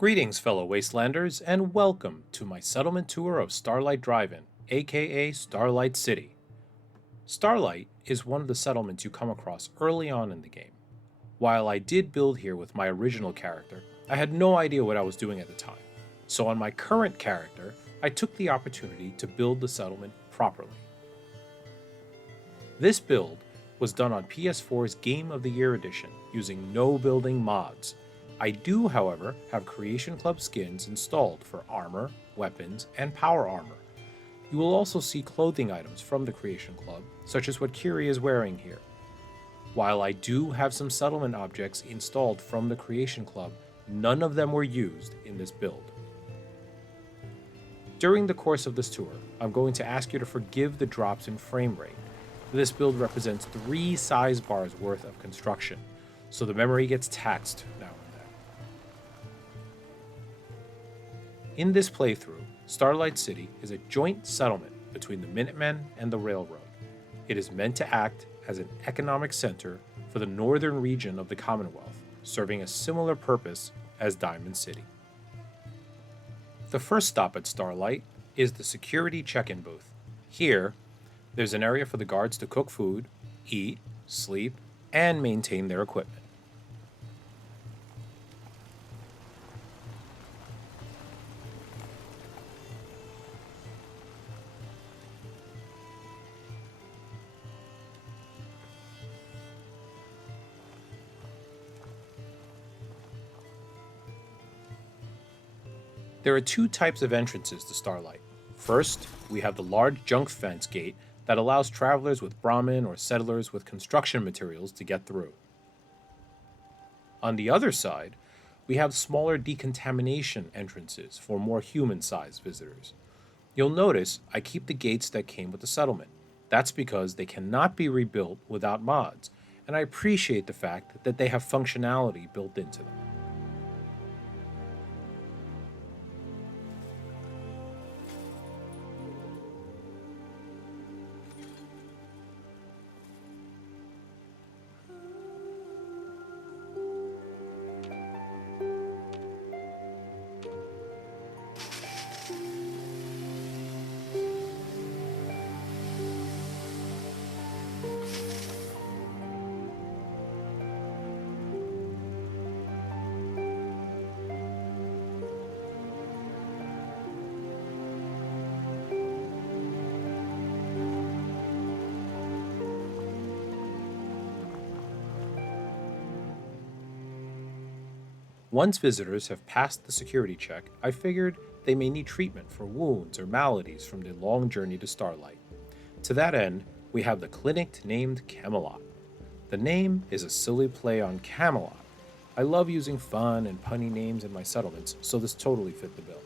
Greetings, fellow Wastelanders, and welcome to my settlement tour of Starlight Drive-In, aka Starlight City. Starlight is one of the settlements you come across early on in the game. While I did build here with my original character, I had no idea what I was doing at the time. So on my current character, I took the opportunity to build the settlement properly. This build was done on PS4's Game of the Year edition using no building mods. I do, however, have Creation Club skins installed for armor, weapons, and power armor. You will also see clothing items from the Creation Club, such as what Kiri is wearing here. While I do have some settlement objects installed from the Creation Club, none of them were used in this build. During the course of this tour, I'm going to ask you to forgive the drops in frame rate. This build represents 3 size bars worth of construction, so the memory gets taxed now and then. In this playthrough, Starlight City is a joint settlement between the Minutemen and the Railroad. It is meant to act as an economic center for the northern region of the Commonwealth, serving a similar purpose as Diamond City. The first stop at Starlight is the security check-in booth. Here, there's an area for the guards to cook food, eat, sleep, and maintain their equipment. There are 2 types of entrances to Starlight. First, we have the large junk fence gate that allows travelers with Brahmin or settlers with construction materials to get through. On the other side, we have smaller decontamination entrances for more human-sized visitors. You'll notice I keep the gates that came with the settlement. That's because they cannot be rebuilt without mods, and I appreciate the fact that they have functionality built into them. Once visitors have passed the security check, I figured they may need treatment for wounds or maladies from the long journey to Starlight. To that end, we have the clinic named Camelot. The name is a silly play on Camelot. I love using fun and punny names in my settlements, so this totally fit the bill.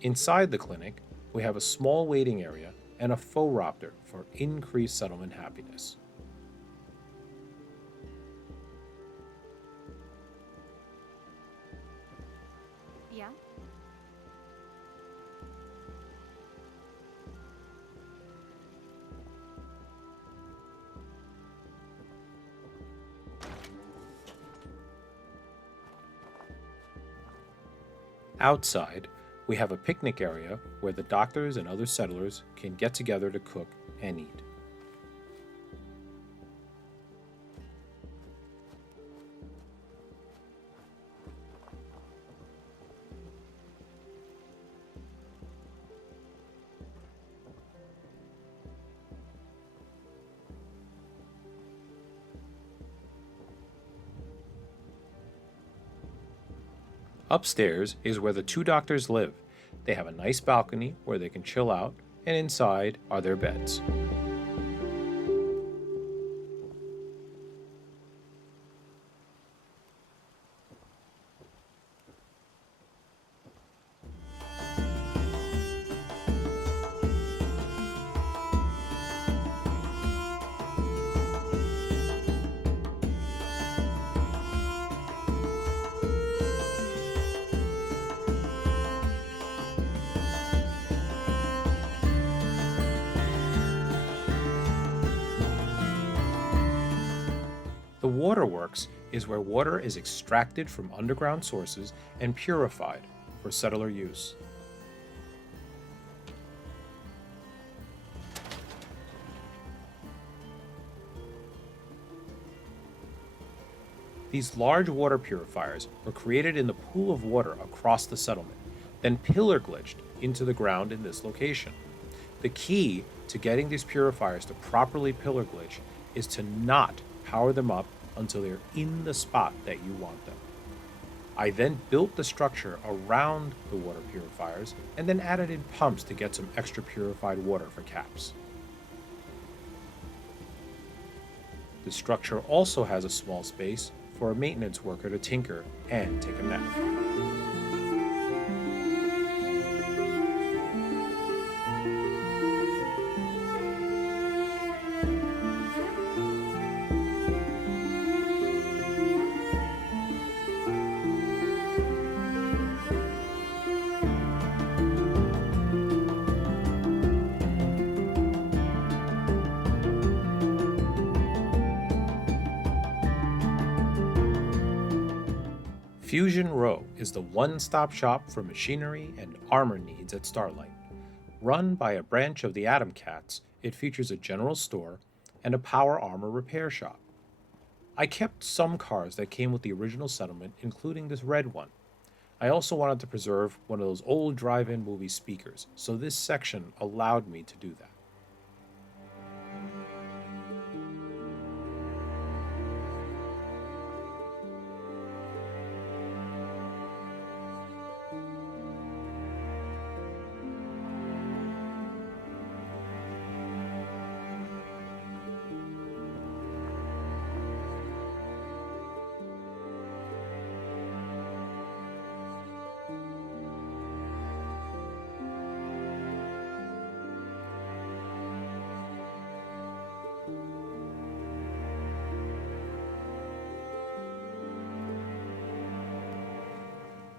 Inside the clinic, we have a small waiting area and a faux raptor for increased settlement happiness. Yeah? Outside, we have a picnic area where the doctors and other settlers can get together to cook and eat. Upstairs is where the 2 doctors live. They have a nice balcony where they can chill out, and inside are their beds. Waterworks is where water is extracted from underground sources and purified for settler use. These large water purifiers were created in the pool of water across the settlement, then pillar glitched into the ground in this location. The key to getting these purifiers to properly pillar glitch is to not power them up until they're in the spot that you want them. I then built the structure around the water purifiers and then added in pumps to get some extra purified water for caps. The structure also has a small space for a maintenance worker to tinker and take a nap. Fusion Row is the one-stop shop for machinery and armor needs at Starlight. Run by a branch of the Atom Cats, it features a general store and a power armor repair shop. I kept some cars that came with the original settlement, including this red one. I also wanted to preserve one of those old drive-in movie speakers, so this section allowed me to do that.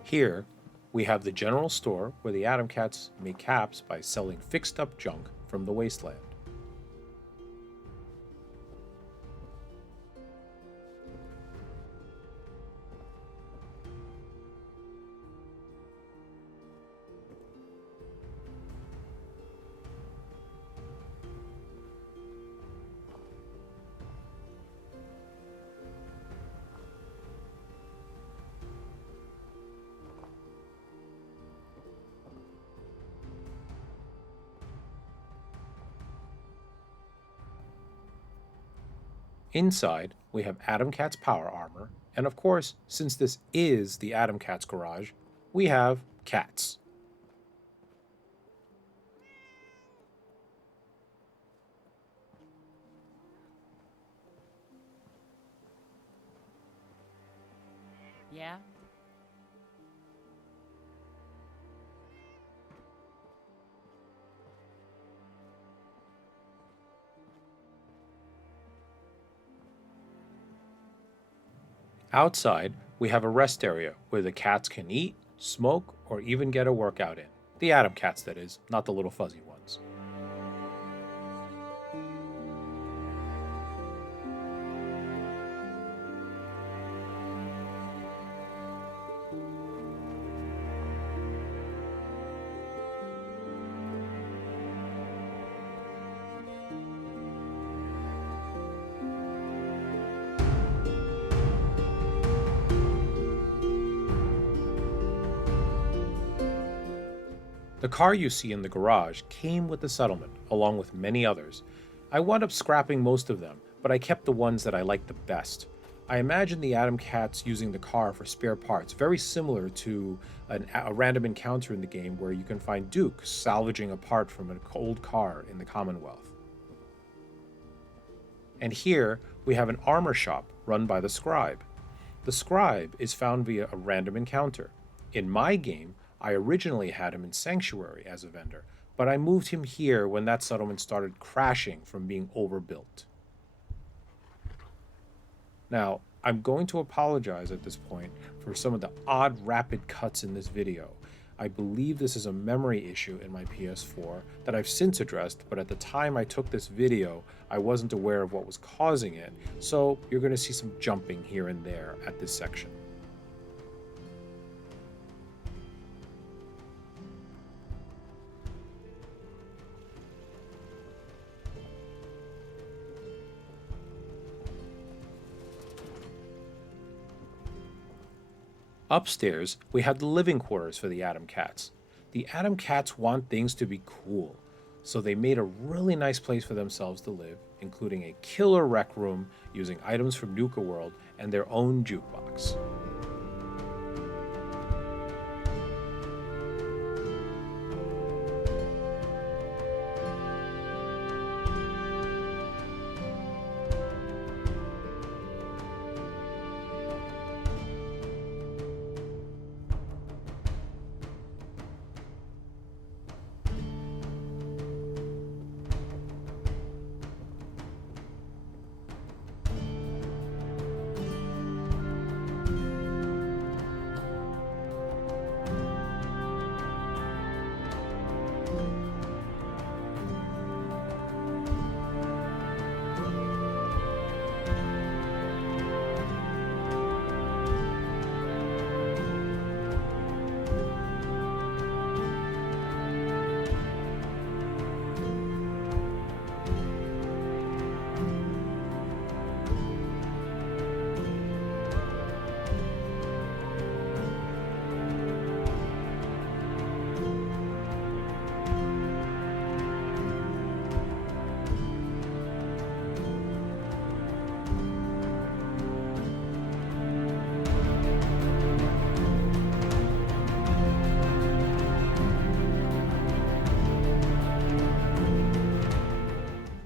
Here, we have the general store where the Atom Cats make caps by selling fixed-up junk from the wasteland. Inside, we have Atom Cat's power armor, and of course, since this is the Atom Cat's garage, we have cats. Yeah? Outside, we have a rest area where the cats can eat, smoke, or even get a workout in. The Atom Cats, that is, not the little fuzzy ones. The car you see in the garage came with the settlement, along with many others. I wound up scrapping most of them, but I kept the ones that I liked the best. I imagine the Atom Cats using the car for spare parts, very similar to a random encounter in the game where you can find Duke salvaging a part from an old car in the Commonwealth. And here, we have an armor shop run by the Scribe. The Scribe is found via a random encounter. In my game, I originally had him in Sanctuary as a vendor, but I moved him here when that settlement started crashing from being overbuilt. Now, I'm going to apologize at this point for some of the odd rapid cuts in this video. I believe this is a memory issue in my PS4 that I've since addressed, but at the time I took this video, I wasn't aware of what was causing it, so you're going to see some jumping here and there at this section. Upstairs, we have the living quarters for the Atom Cats. The Atom Cats want things to be cool, so they made a really nice place for themselves to live, including a killer rec room using items from Nuka World and their own jukebox.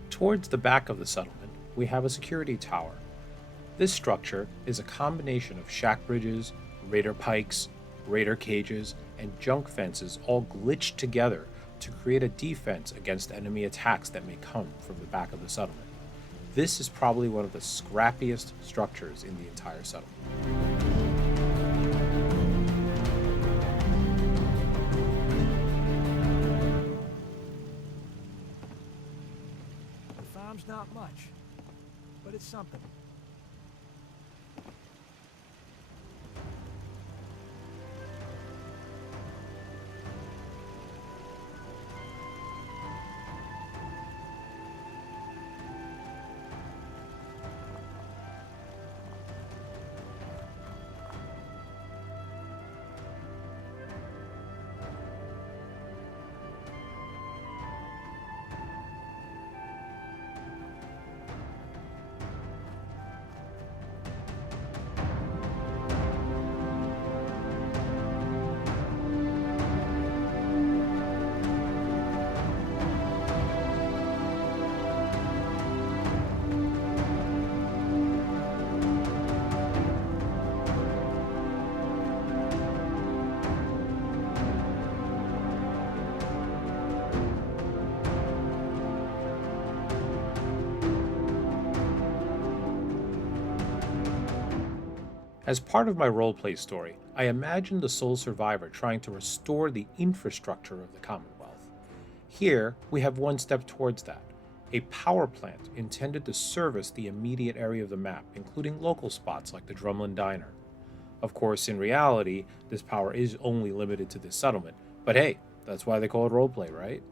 Towards the back of the settlement, we have a security tower. This structure is a combination of shack bridges, raider pikes, raider cages, and junk fences all glitched together to create a defense against enemy attacks that may come from the back of the settlement. This is probably one of the scrappiest structures in the entire settlement. The farm's not much, but it's something. As part of my roleplay story, I imagined the sole survivor trying to restore the infrastructure of the Commonwealth. Here, we have one step towards that, a power plant intended to service the immediate area of the map, including local spots like the Drumlin Diner. Of course, in reality, this power is only limited to this settlement, but hey, that's why they call it roleplay, right?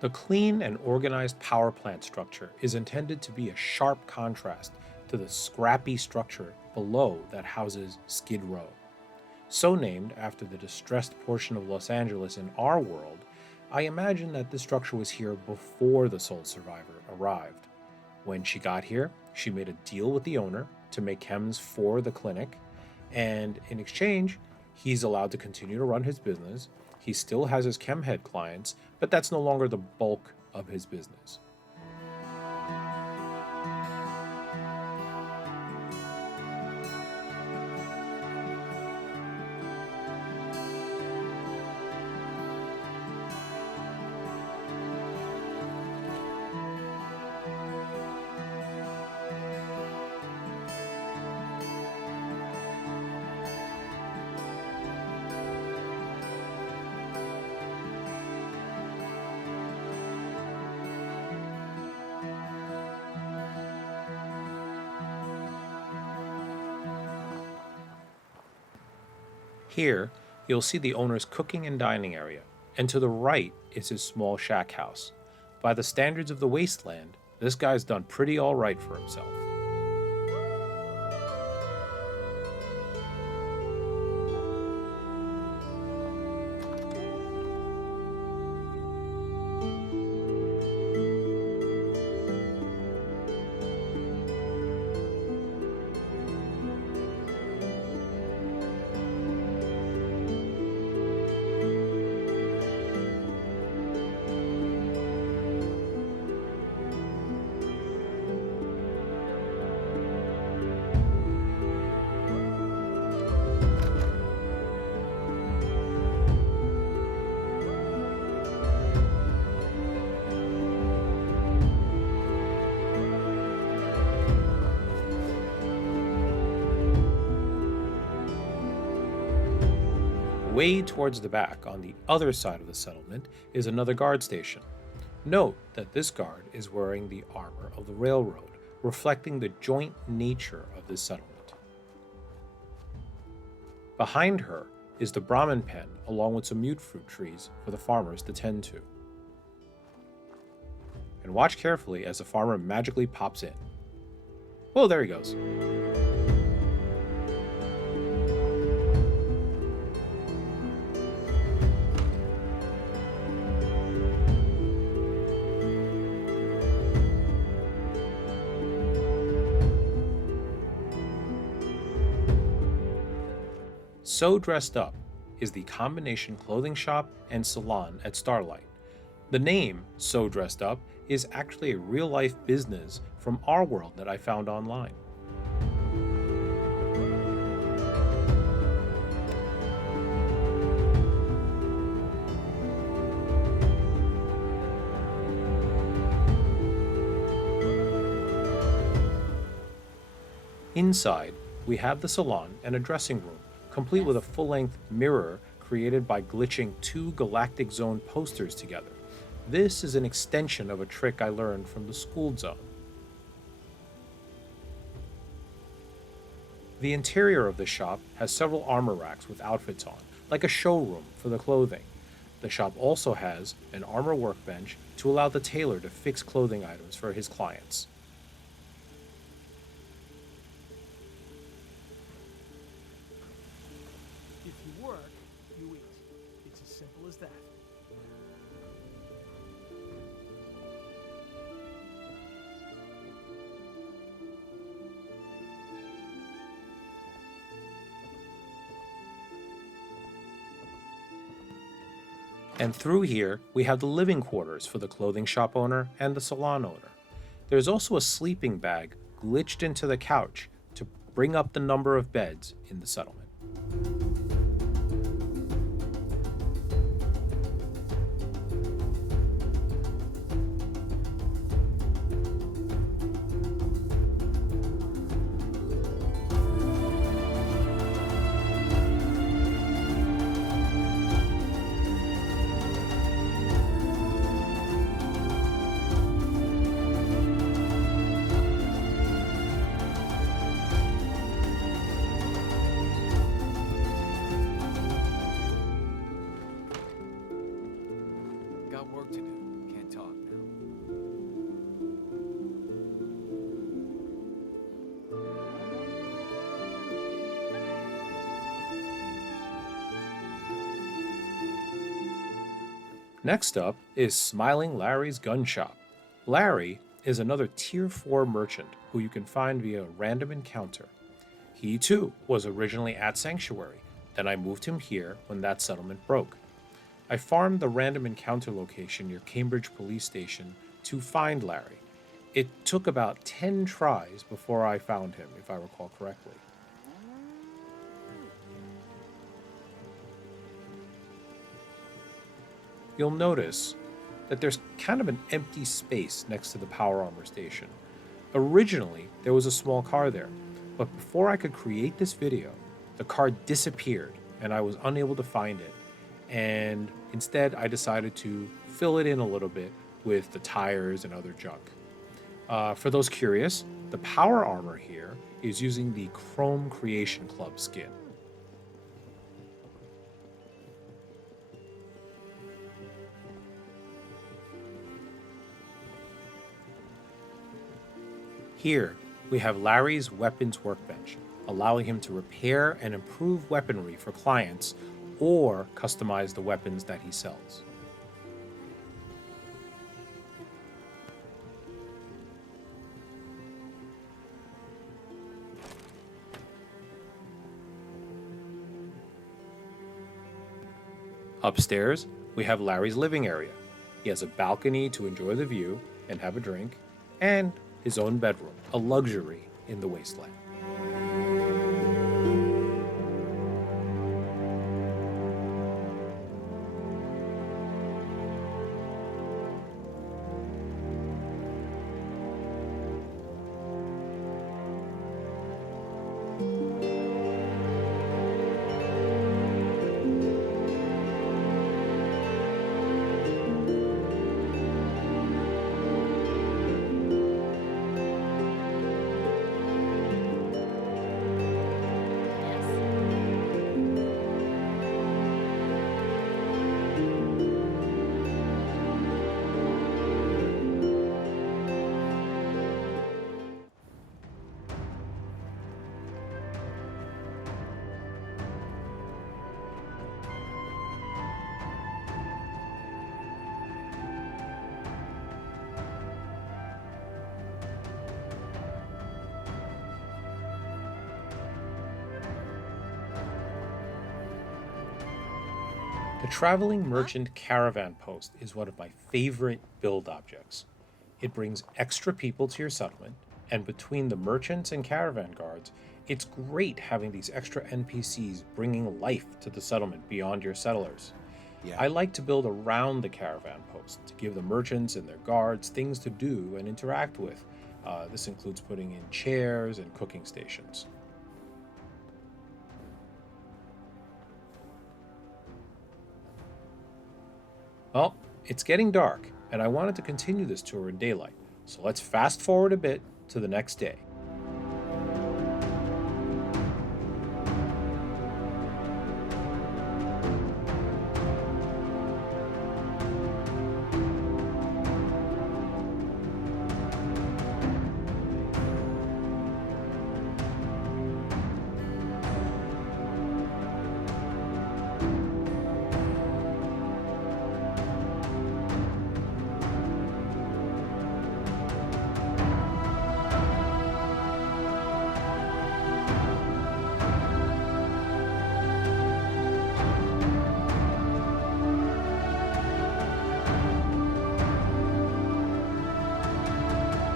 The clean and organized power plant structure is intended to be a sharp contrast to the scrappy structure below that houses Skid Row. So named after the distressed portion of Los Angeles in our world, I imagine that this structure was here before the sole survivor arrived. When she got here, she made a deal with the owner to make chems for the clinic, and in exchange, he's allowed to continue to run his business. He still has his chem head clients, but that's no longer the bulk of his business. Here, you'll see the owner's cooking and dining area, and to the right is his small shack house. By the standards of the wasteland, this guy's done pretty alright for himself. Way towards the back, on the other side of the settlement, is another guard station. Note that this guard is wearing the armor of the railroad, reflecting the joint nature of this settlement. Behind her is the Brahmin pen, along with some mute fruit trees for the farmers to tend to. And watch carefully as the farmer magically pops in. Oh, there he goes. So Dressed Up is the combination clothing shop and salon at Starlight. The name So Dressed Up is actually a real-life business from our world that I found online. Inside, we have the salon and a dressing room, complete with a full-length mirror created by glitching two Galactic Zone posters together. This is an extension of a trick I learned from the Schooled Zone. The interior of the shop has several armor racks with outfits on, like a showroom for the clothing. The shop also has an armor workbench to allow the tailor to fix clothing items for his clients. If you work, you eat. It's as simple as that. And through here, we have the living quarters for the clothing shop owner and the salon owner. There's also a sleeping bag glitched into the couch to bring up the number of beds in the settlement. Next up is Smiling Larry's Gun Shop. Larry is another Tier 4 merchant who you can find via a random encounter. He too was originally at Sanctuary, then I moved him here when that settlement broke. I farmed the random encounter location near Cambridge Police Station to find Larry. It took about 10 tries before I found him, if I recall correctly. You'll notice that there's kind of an empty space next to the power armor station. Originally, there was a small car there, but before I could create this video, the car disappeared and I was unable to find it. And instead, I decided to fill it in a little bit with the tires and other junk. For those curious, the power armor here is using the Chrome Creation Club skin. Here, we have Larry's weapons workbench, allowing him to repair and improve weaponry for clients or customize the weapons that he sells. Upstairs, we have Larry's living area. He has a balcony to enjoy the view and have a drink, and his own bedroom, a luxury in the wasteland. The Traveling Merchant Caravan post is one of my favorite build objects. It brings extra people to your settlement, and between the merchants and caravan guards, it's great having these extra NPCs bringing life to the settlement beyond your settlers. Yeah. I like to build around the caravan post to give the merchants and their guards things to do and interact with. This includes putting in chairs and cooking stations. Well, it's getting dark, and I wanted to continue this tour in daylight, so let's fast forward a bit to the next day.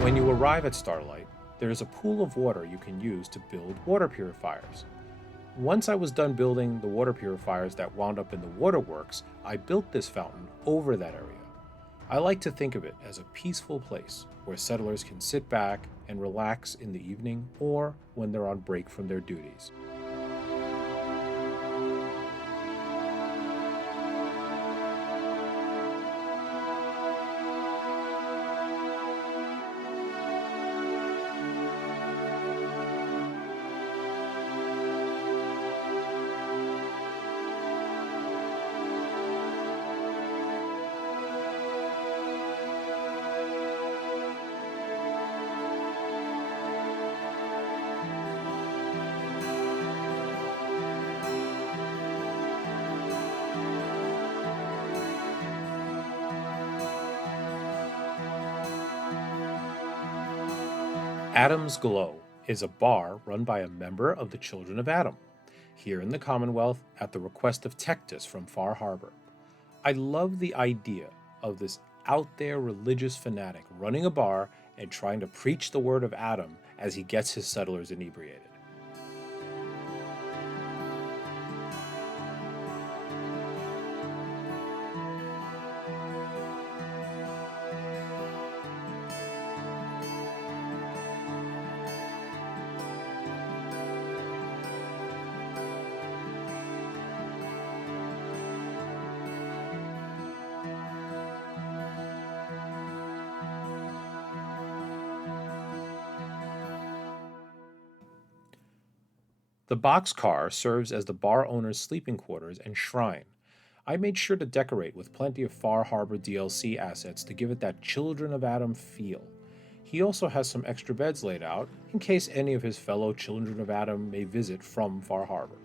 When you arrive at Starlight, there is a pool of water you can use to build water purifiers. Once I was done building the water purifiers that wound up in the Waterworks, I built this fountain over that area. I like to think of it as a peaceful place where settlers can sit back and relax in the evening or when they're on break from their duties. Adam's Glow is a bar run by a member of the Children of Adam, here in the Commonwealth at the request of Tectus from Far Harbor. I love the idea of this out there religious fanatic running a bar and trying to preach the word of Adam as he gets his settlers inebriated. The boxcar serves as the bar owner's sleeping quarters and shrine. I made sure to decorate with plenty of Far Harbor DLC assets to give it that Children of Adam feel. He also has some extra beds laid out in case any of his fellow Children of Adam may visit from Far Harbor.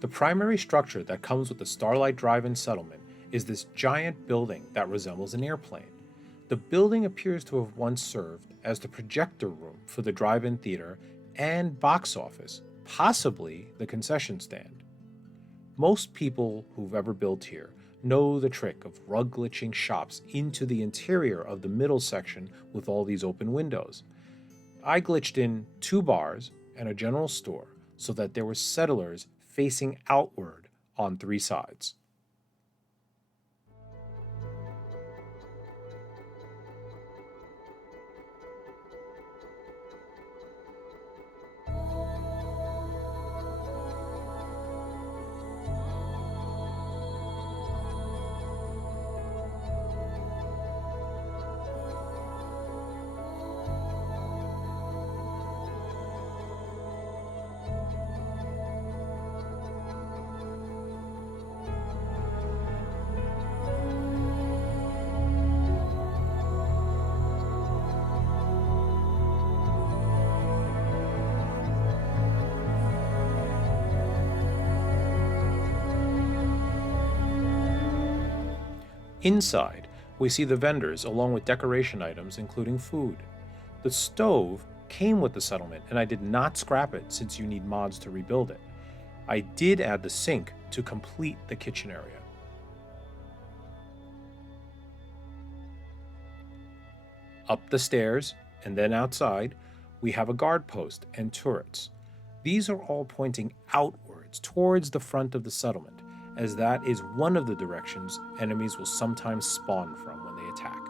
The primary structure that comes with the Starlight Drive-In settlement is this giant building that resembles an airplane. The building appears to have once served as the projector room for the drive-in theater and box office, possibly the concession stand. Most people who've ever built here know the trick of rug glitching shops into the interior of the middle section with all these open windows. I glitched in 2 bars and a general store so that there were settlers facing outward on 3 sides. Inside, we see the vendors along with decoration items including food. The stove came with the settlement and I did not scrap it since you need mods to rebuild it. I did add the sink to complete the kitchen area. Up the stairs and then outside, we have a guard post and turrets. These are all pointing outwards towards the front of the settlement, as that is one of the directions enemies will sometimes spawn from when they attack.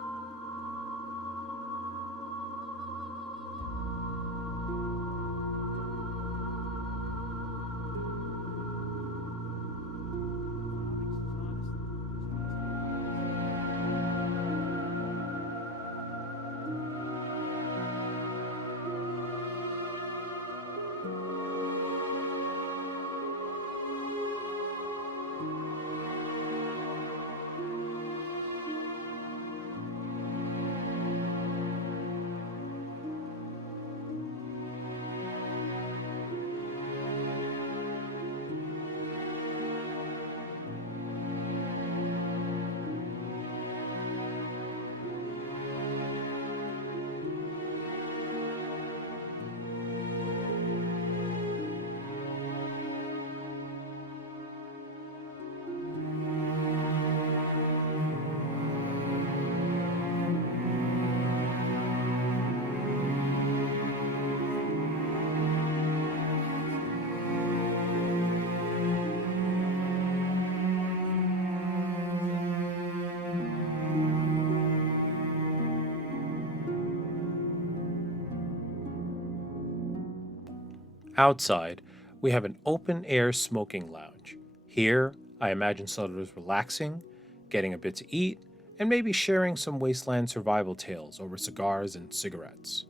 Outside, we have an open-air smoking lounge. Here, I imagine settlers relaxing, getting a bit to eat, and maybe sharing some wasteland survival tales over cigars and cigarettes.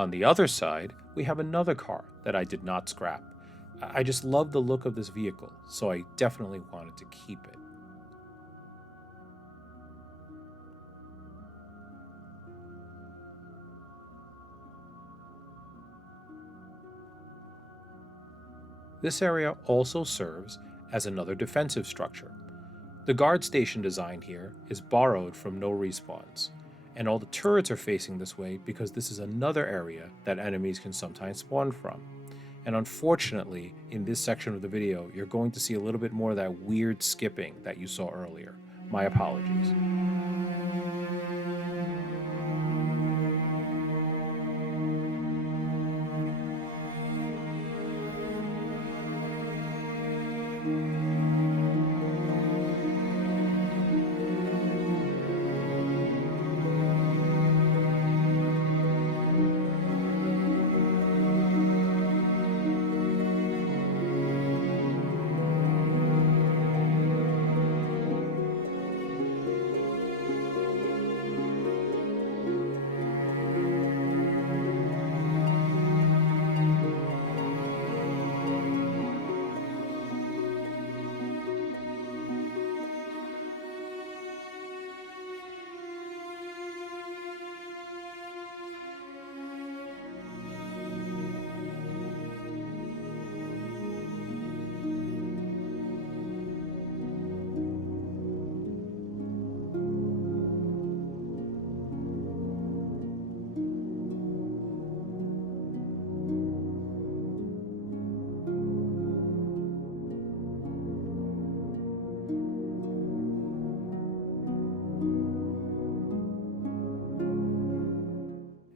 On the other side, we have another car that I did not scrap. I just love the look of this vehicle, so I definitely wanted to keep it. This area also serves as another defensive structure. The guard station design here is borrowed from No Respawns, and all the turrets are facing this way because this is another area that enemies can sometimes spawn from. And unfortunately, in this section of the video, you're going to see a little bit more of that weird skipping that you saw earlier. My apologies.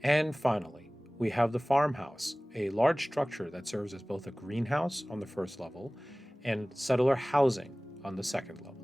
And finally, we have the farmhouse, a large structure that serves as both a greenhouse on the first level and settler housing on the second level.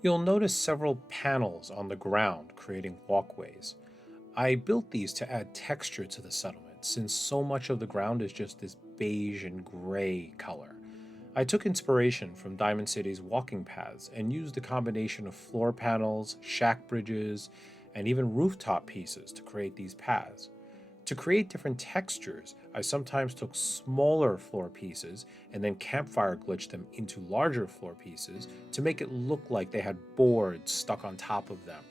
You'll notice several panels on the ground creating walkways. I built these to add texture to the settlement since so much of the ground is just this beige and gray color. I took inspiration from Diamond City's walking paths and used a combination of floor panels, shack bridges, and even rooftop pieces to create these paths. To create different textures, I sometimes took smaller floor pieces and then campfire glitched them into larger floor pieces to make it look like they had boards stuck on top of them.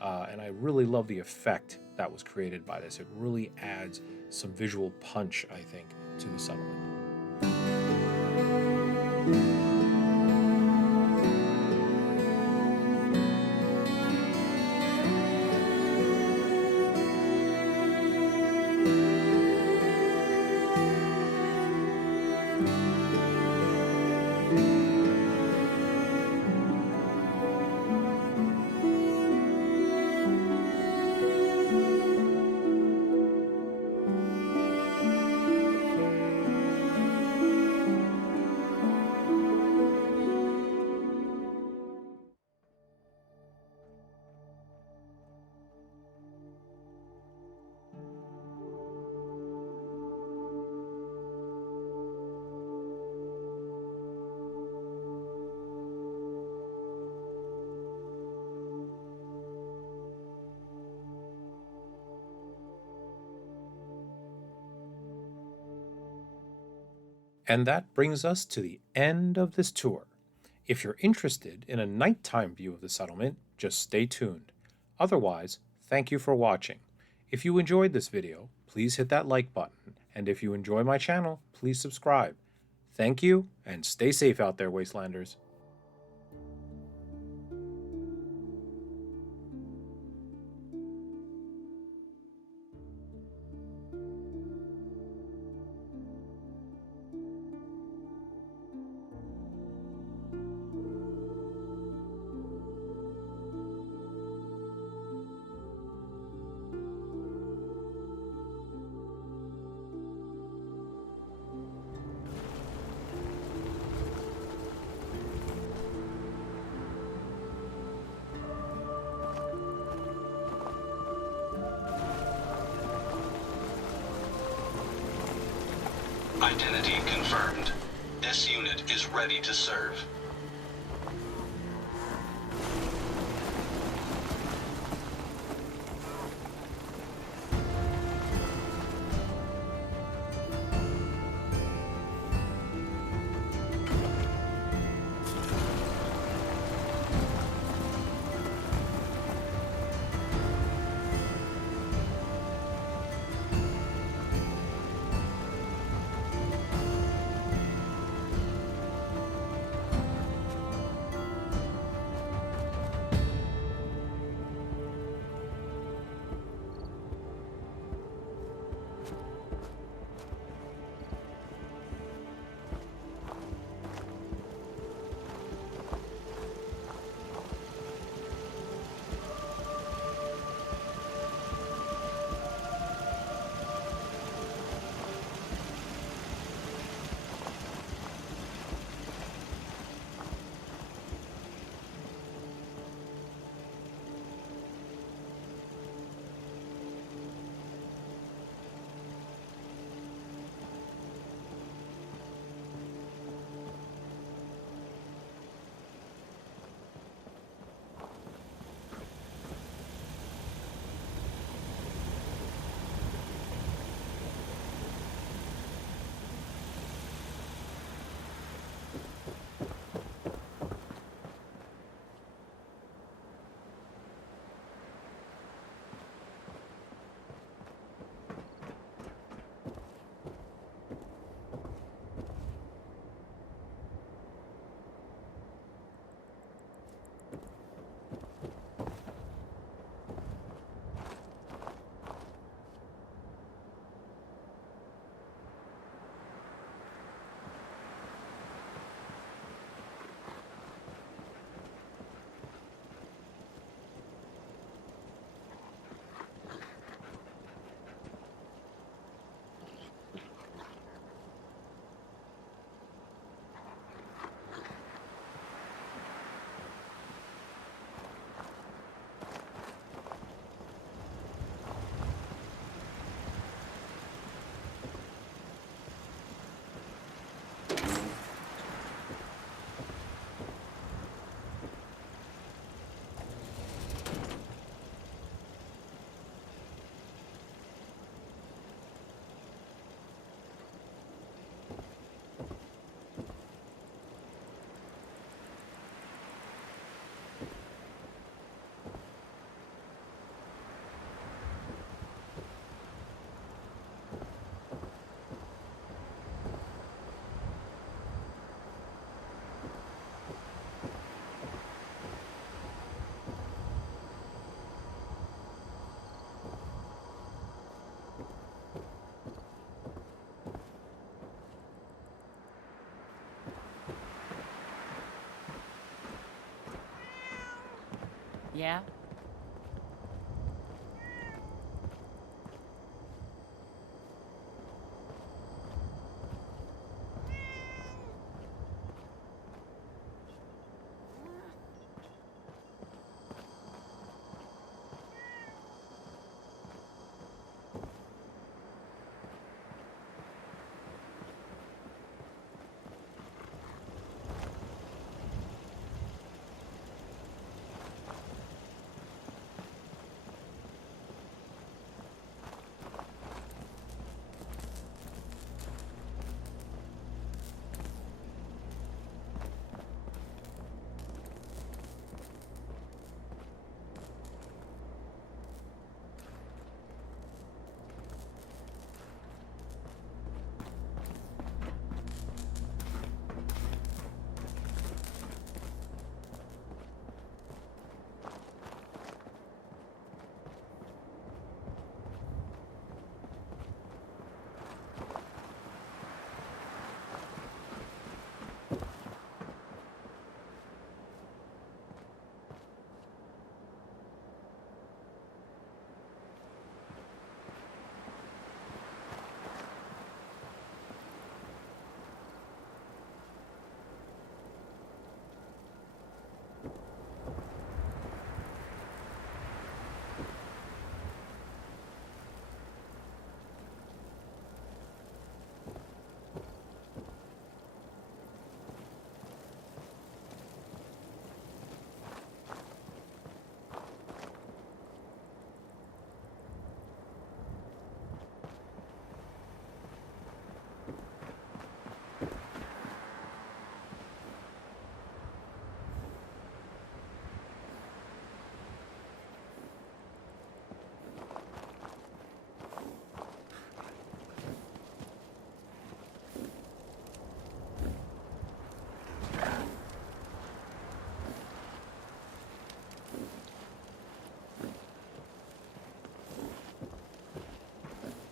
And I really love the effect that was created by this. It really adds some visual punch, I think, to the settlement. And that brings us to the end of this tour. If you're interested in a nighttime view of the settlement, just stay tuned. Otherwise, thank you for watching. If you enjoyed this video, please hit that like button, and if you enjoy my channel, please subscribe. Thank you, and stay safe out there, Wastelanders. Identity confirmed. This unit is ready to serve. Yeah?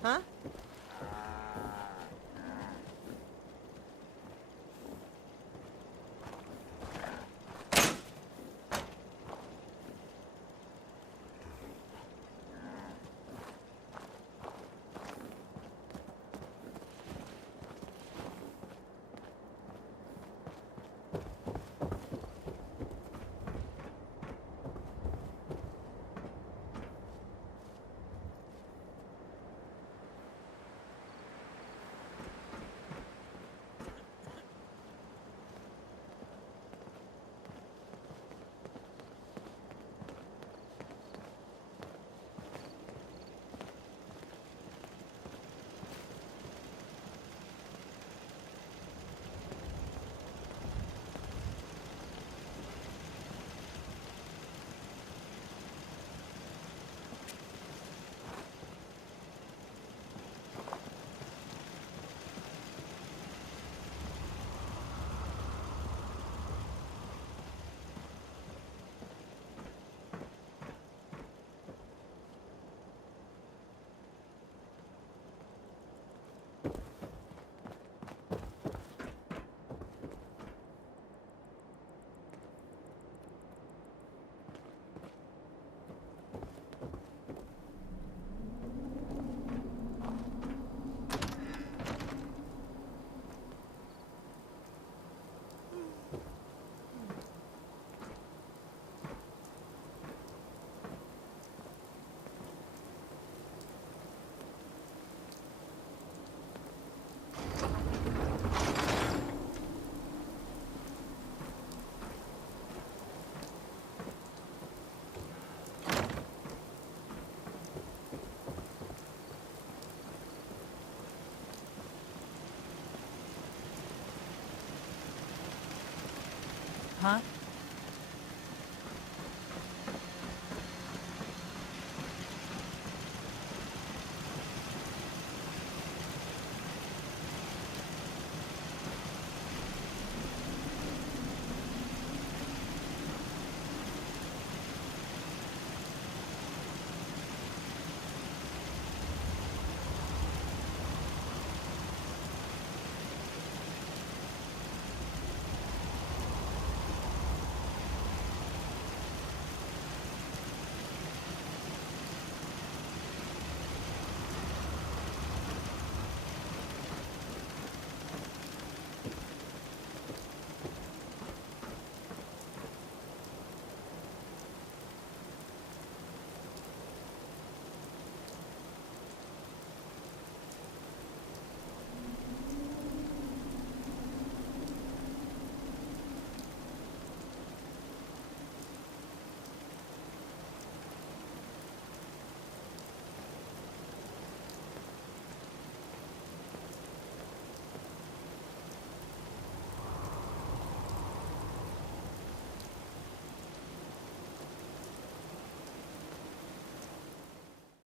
Huh? Huh?